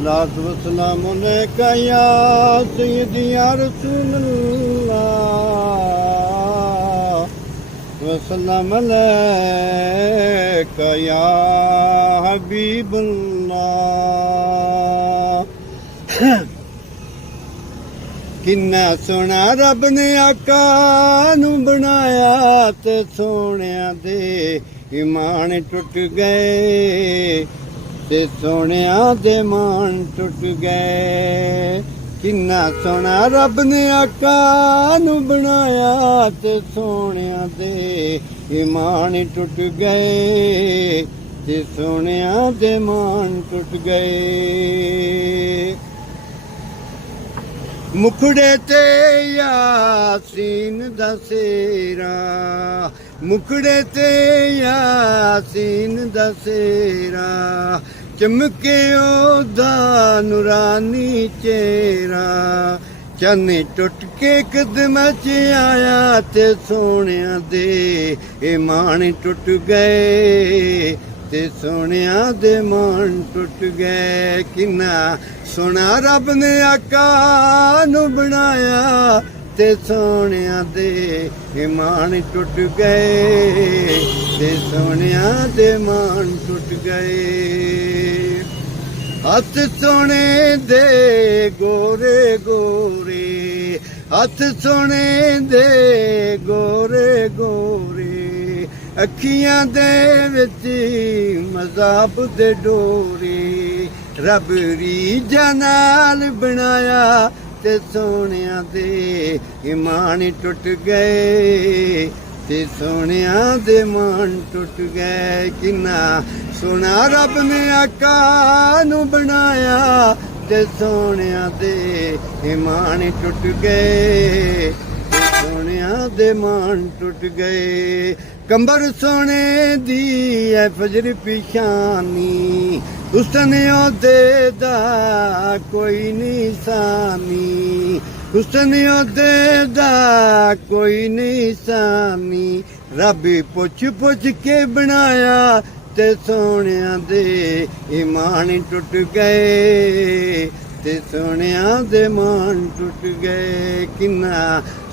सलात वसलाम अलैका या सय्यदी या रसूलल्लाह वसलाम अलैका या हबीबल्लाह। किन्ना सोना रब ने आका नू बनाया ते सोनिया दे ईमान टुट गए, ते सोनिया दे मान टुट गए। किन्ना सोना रब ने आका नू बनाया ते सोनिया दे ईमान टुट गए, ते सोनिया दे मान टुट गए। मुखड़े ते यासीन दा सेरा, मुखड़े ते यासीन दा सेरा, चमके ओदा नूरानी चेहरा। चन्ने टुट के कदमां च आया ते सोनिया दे ईमान टुट गए, ते सोनिया दे मान टुट गए। किन्ना सोना रब ने आका नू बनाया ते सोनिया दे ईमान टुट गए, ते सोनिया दे मान टुट गए। हथ सोने दे गोरे गोरे, हथ सोने दे गोरे गोरे, अखियां दे विच मज़ाब दे डोरे। रब रीझा नाल बनाया ते सोनिया दे ईमान टुट गए, ते सोनिया दे मान टुट गए। किन्ना सोना रब ने आका नू बनाया ते सोनिया दे ईमान टुट गए, ते सोनिया दे मान टुट गए। कंबर सोने दी है फजर पिशानी, हुस्न ओदे दा कोई निशानी, हुस्न ओदे दा कोई निशानी। रब पुछ पुछ के बनाया ते सोनिया दे ईमान टुट गए, ते सोनिया दे मान टुट गए। किन्ना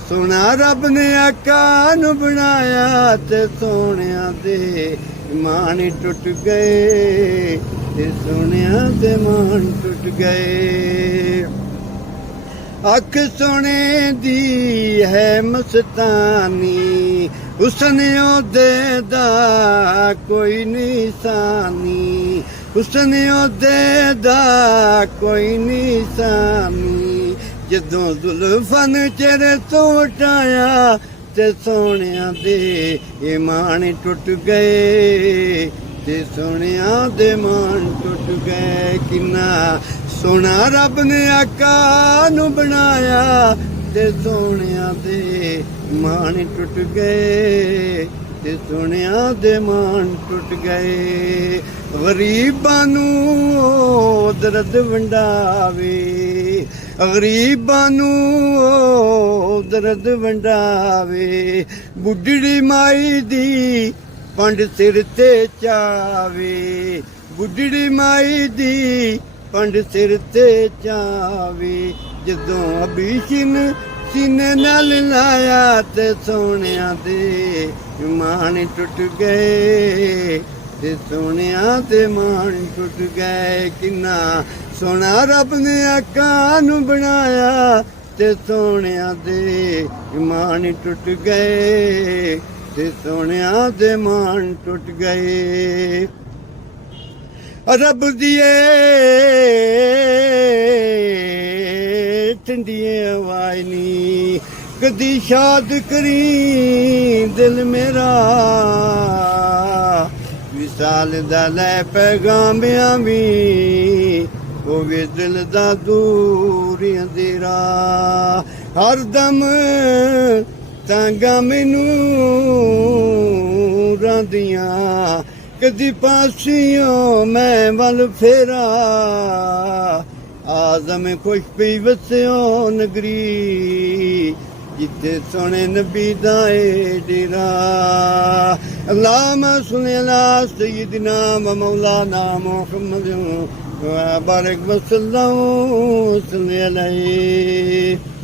सोना रब ने आका नू बनाया ते सोनिया दे ईमान टुट गए, ते सोनिया दे मान टुट गए। अख सोने दी है मस्तानी, हुस्न ओदे दा कोई निशानी, हुस्न ओदे दा कोई निशानी। जदों जुल्फन चेहरे तो हटाया ते सोनिया दे ईमान टुट गए, ते सोनिया दे मान टुट गए। किन्ना सोना रब ने आका नू बनाया ते सोनिया दे मान टुट गए, ते सोनिया दे मान टुट गए। गरीबां नू दर्द वंडावे, गरीबां नू दर्द वंडावे, बुढ़ड़ी माई दी पंड सिर ते चावे, बुढ़ड़ी माई दी पंड सिर ते चावे। जदों अभीशन सीने नाल लाया ते सोनिया दे ईमान टुट गए, ते सोनिया दे मान टुट गए। किन्ना सोना रब ने आका नू बनाया ते सोनिया दे ईमान टुट गए, ते सोनिया दे मान टुट गए। रब दिए ठंडिए हवाएं नी कदी शाद करी दिल मेरा, विसाल दा लै पैगाम आवी होवे दिल दा दूर अंधेरा। हर दम तांगा मैनू रांदियां, कदी पासियों मैं वल फेरा। आज़म खुश पई वस्यो नगरी, ਜਿੱਥੇ ਸੋਹਣੇ ਨਬੀ ਦਾ ਏ ਡੇਰਾ ਅੱਲਾਹੁਮਾ ਸੱਲੀ ਅਲਾ ਸਯਿਦਿਨਾ व मौलाना मुहम्मद व बारिक वसल्लम सल्ली अलैहि